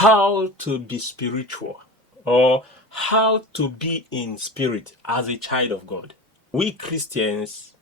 how to be spiritual, or how to be in spirit as a child of God. We Christians,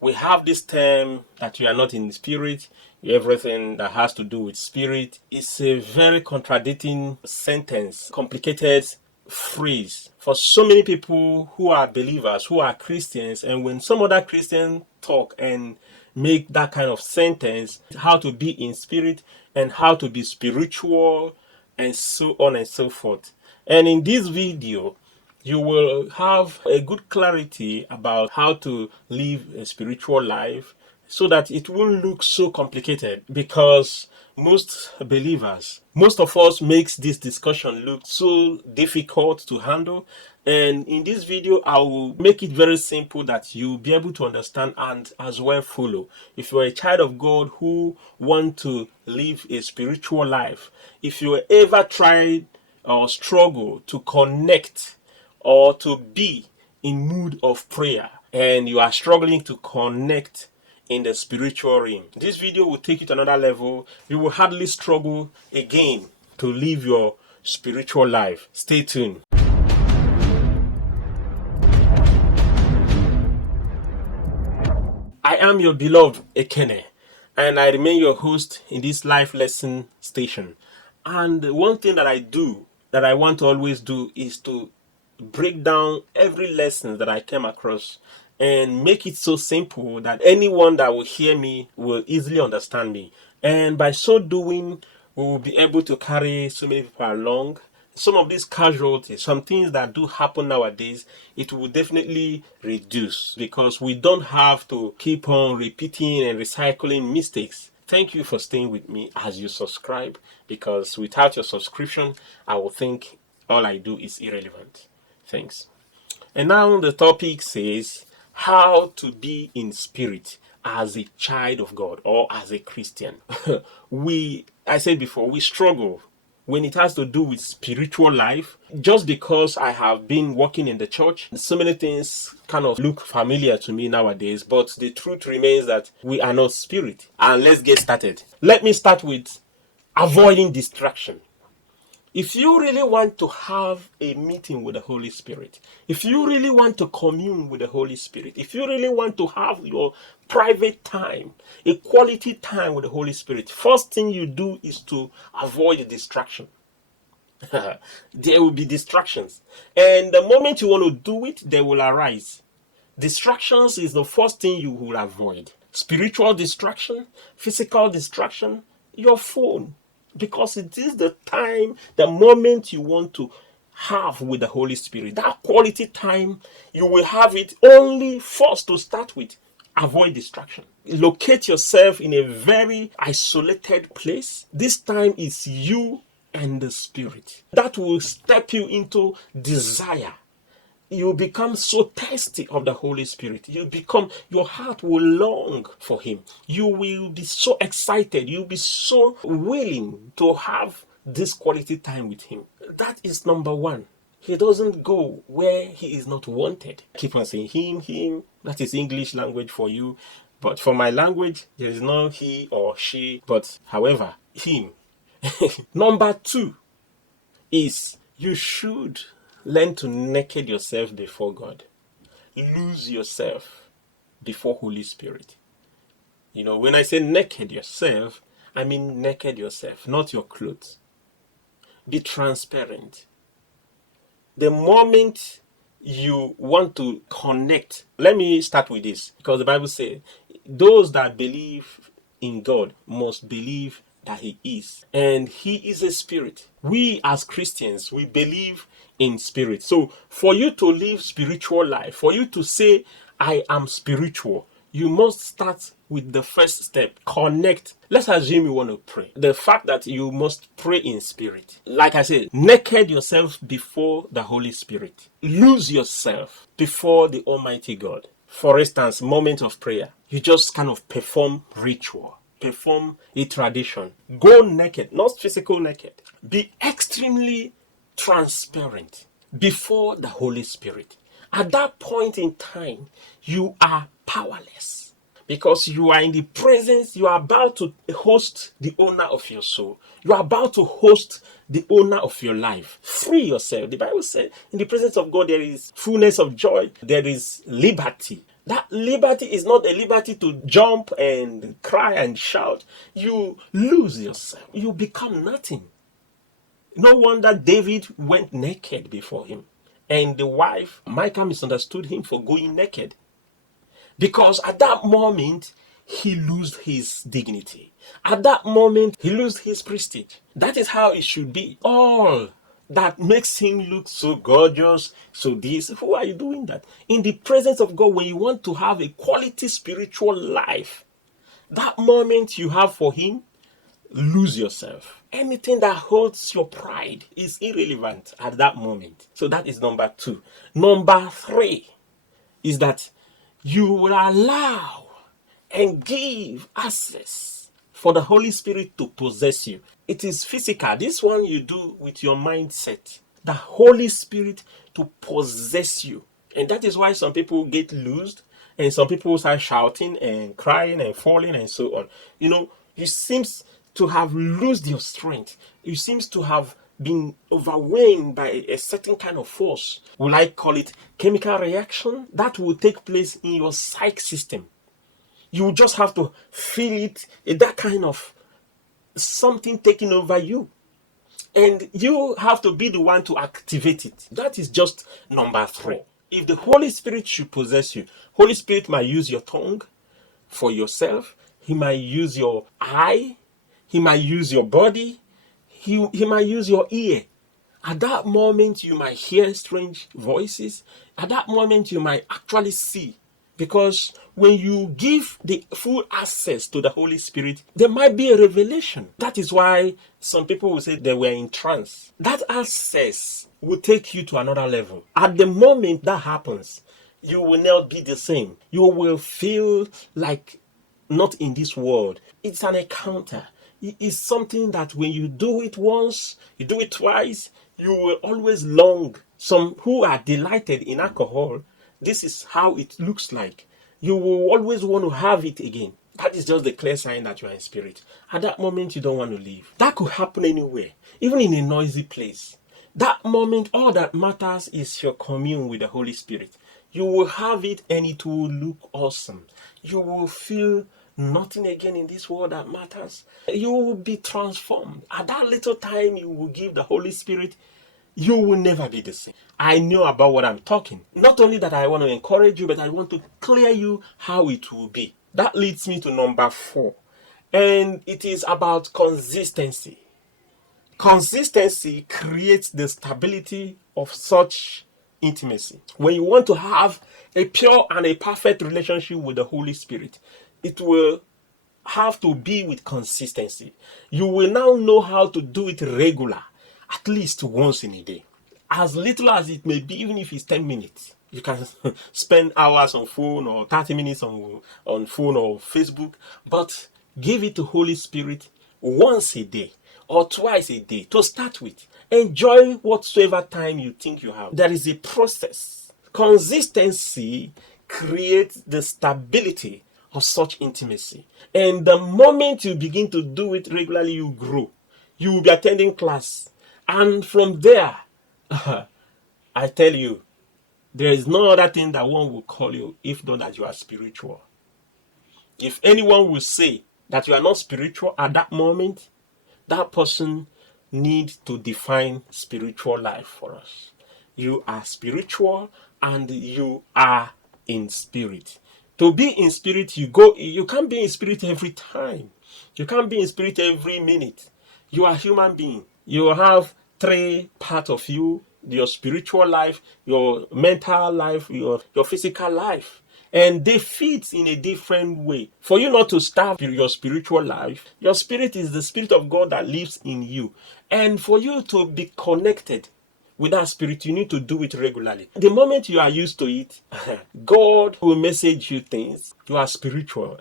we have this term that you are not in the spirit. Everything that has to do with spirit is a very contradicting sentence, complicated phrase for so many people who are believers, who are Christians. And when some other Christians talk and make that kind of sentence, how to be in spirit and how to be spiritual and so on and so forth. And in this video, you will have a good clarity about how to live a spiritual life so that it won't look so complicated, because most believers, most of us makes this discussion look so difficult to handle. And in this video, I will make it very simple that you'll be able to understand and as well follow. If you're a child of God who want to live a spiritual life, if you ever tried or struggle to connect or to be in mood of prayer and you are struggling to connect in the spiritual realm, this video will take you to another level. You will hardly struggle again to live your spiritual life. Stay tuned. I am your beloved Ekene, and I remain your host in this life lesson station. And one thing that I do, that I want to always do, is to break down every lesson that I came across and make it so simple that anyone that will hear me will easily understand me. And by so doing, we will be able to carry so many people along. Some of these casualties, some things that do happen nowadays, it will definitely reduce because we don't have to keep on repeating and recycling mistakes. Thank you for staying with me as you subscribe, because without your subscription, I will think all I do is irrelevant. Thanks. And now the topic says how to be in spirit as a child of God or as a Christian. I said before, we struggle when it has to do with spiritual life. Just because I have been working in the church, so many things kind of look familiar to me nowadays, but the truth remains that we are not spirit. And let's get started. Let me start with avoiding distraction. If you really want to have a meeting with the Holy Spirit, if you really want to commune with the Holy Spirit, if you really want to have your private time, a quality time with the Holy Spirit, first thing you do is to avoid distraction. There will be distractions. And the moment you want to do it, they will arise. Distractions is the first thing you will avoid. Spiritual distraction, physical distraction, your phone. Because it is the time, the moment you want to have with the Holy Spirit. That quality time, you will have it only first to start with. Avoid distraction. Locate yourself in a very isolated place. This time is you and the Spirit. That will step you into desire. You become so thirsty of the Holy Spirit. Your heart will long for Him. You will be so excited. You'll be so willing to have this quality time with Him. That is number one. He doesn't go where He is not wanted. Keep on saying Him. That is English language for you. But for my language, there is no he or she, but however, Him. Number two is you should learn to naked yourself before God. Lose yourself before Holy Spirit. When I say naked yourself, I mean naked yourself, not your clothes. Be transparent. The moment you want to connect, let me start with this, because the Bible says, those that believe in God must believe that He is. And He is a spirit. We as Christians, we believe in spirit. So for you to live spiritual life, for you to say, I am spiritual, you must start with the first step. Connect. Let's assume you want to pray. The fact that you must pray in spirit. Like I said, naked yourself before the Holy Spirit. Lose yourself before the Almighty God. For instance, moment of prayer. You just kind of perform ritual. Perform a tradition. Go naked, not physical naked. Be extremely transparent before the Holy Spirit. At that point in time, you are powerless Because you are in the presence, you are about to host the owner of your soul. You are about to host the owner of your life. Free yourself. The Bible says, in the presence of God, there is fullness of joy, there is liberty. That liberty is not a liberty to jump and cry and shout. You lose yourself. You become nothing. No wonder David went naked before him. And the wife, Michal, misunderstood him for going naked. Because at that moment, he lost his dignity. At that moment, he lost his prestige. That is how it should be. All that makes him look so gorgeous, so this. Who are you doing that? In the presence of God, when you want to have a quality spiritual life, that moment you have for him, lose yourself. Anything that holds your pride is irrelevant at that moment. So that is number 2. Number 3 is that you will allow and give access for the Holy Spirit to possess you. It is physical. This one you do with your mindset. The Holy Spirit to possess you. And that is why some people get loosed and some people start shouting and crying and falling and so on. You seems to have lost your strength. You seems to have been overwhelmed by a certain kind of force. Will I call it chemical reaction? That will take place in your psych system. You just have to feel it, that kind of something taking over you. And you have to be the one to activate it. That is just number 3. If the Holy Spirit should possess you, Holy Spirit might use your tongue for yourself. He might use your eye. He might use your body. He might use your ear. At that moment, you might hear strange voices. At that moment, you might actually see. Because when you give the full access to the Holy Spirit, there might be a revelation. That is why some people will say they were in trance. That access will take you to another level. At the moment that happens, you will not be the same. You will feel like not in this world. It's an encounter. It is something that when you do it once, you do it twice, you will always long. Some who are delighted in alcohol, this is how it looks like. You will always want to have it again. That is just the clear sign that you are in spirit. At that moment, you don't want to leave. That could happen anywhere, even in a noisy place. That moment, all that matters is your commune with the Holy Spirit. You will have it and it will look awesome. You will feel nothing again in this world that matters. You will be transformed. At that little time you will give the Holy Spirit, you will never be the same. I know about what I'm talking. Not only that I want to encourage you, but I want to clear you how it will be. That leads me to number 4. And it is about consistency. Consistency creates the stability of such intimacy. When you want to have a pure and a perfect relationship with the Holy Spirit, it will have to be with consistency. You will now know how to do it regular, at least once in a day. As little as it may be, even if it's 10 minutes. You can spend hours on phone or 30 minutes on phone or Facebook, but give it to Holy Spirit once a day or twice a day to start with. Enjoy whatsoever time you think you have. There is a process. Consistency creates the stability of such intimacy. And the moment you begin to do it regularly, you grow. You will be attending class. And from there, I tell you, there is no other thing that one will call you if not that you are spiritual. If anyone will say that you are not spiritual at that moment, that person needs to define spiritual life for us. You are spiritual and you are in spirit. To be in spirit, you can't be in spirit every time. You can't be in spirit every minute. You are a human being. You have 3 parts of you: your spiritual life, your mental life, your physical life. And they fit in a different way. For you not to starve your spiritual life, your spirit is the Spirit of God that lives in you. And for you to be connected with that spirit, you need to do it regularly. The moment you are used to it, God will message you things. You are spiritual.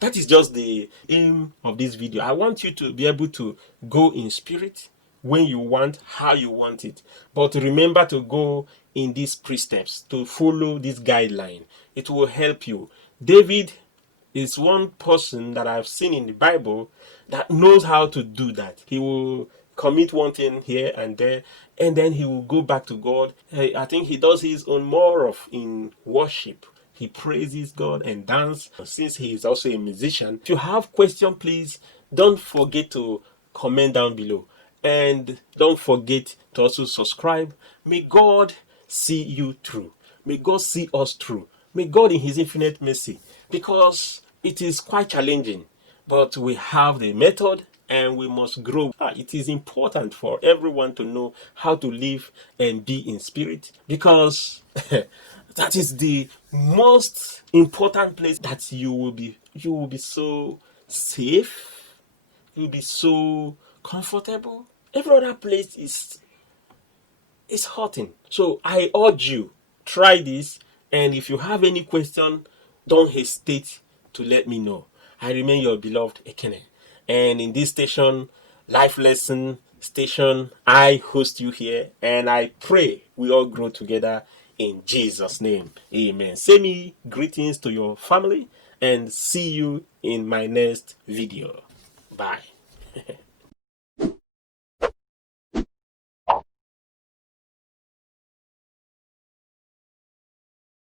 That is just the aim of this video. I want you to be able to go in spirit when you want, how you want it. But remember to go in these precepts, to follow this guideline. It will help you. David is one person that I've seen in the Bible that knows how to do that. He will commit one thing here and there, and then he will go back to God. I think he does his own more of in worship. He praises God and dance. Since he is also a musician, if you have question, please don't forget to comment down below. And don't forget to also subscribe. May God see you through. May God see us through. May God in his infinite mercy, because it is quite challenging, but we have the method and we must grow. It is important for everyone to know how to live and be in spirit, because that is the most important place that you will be so safe, you'll be so comfortable. Every other place is hurting. So I urge you, try this, and if you have any question, don't hesitate to let me know. I remain your beloved Ekene, and in this station, Life Lesson Station, I host you here, and I pray we all grow together in Jesus' name. Amen. Send me greetings to your family, and see you in my next video. Bye.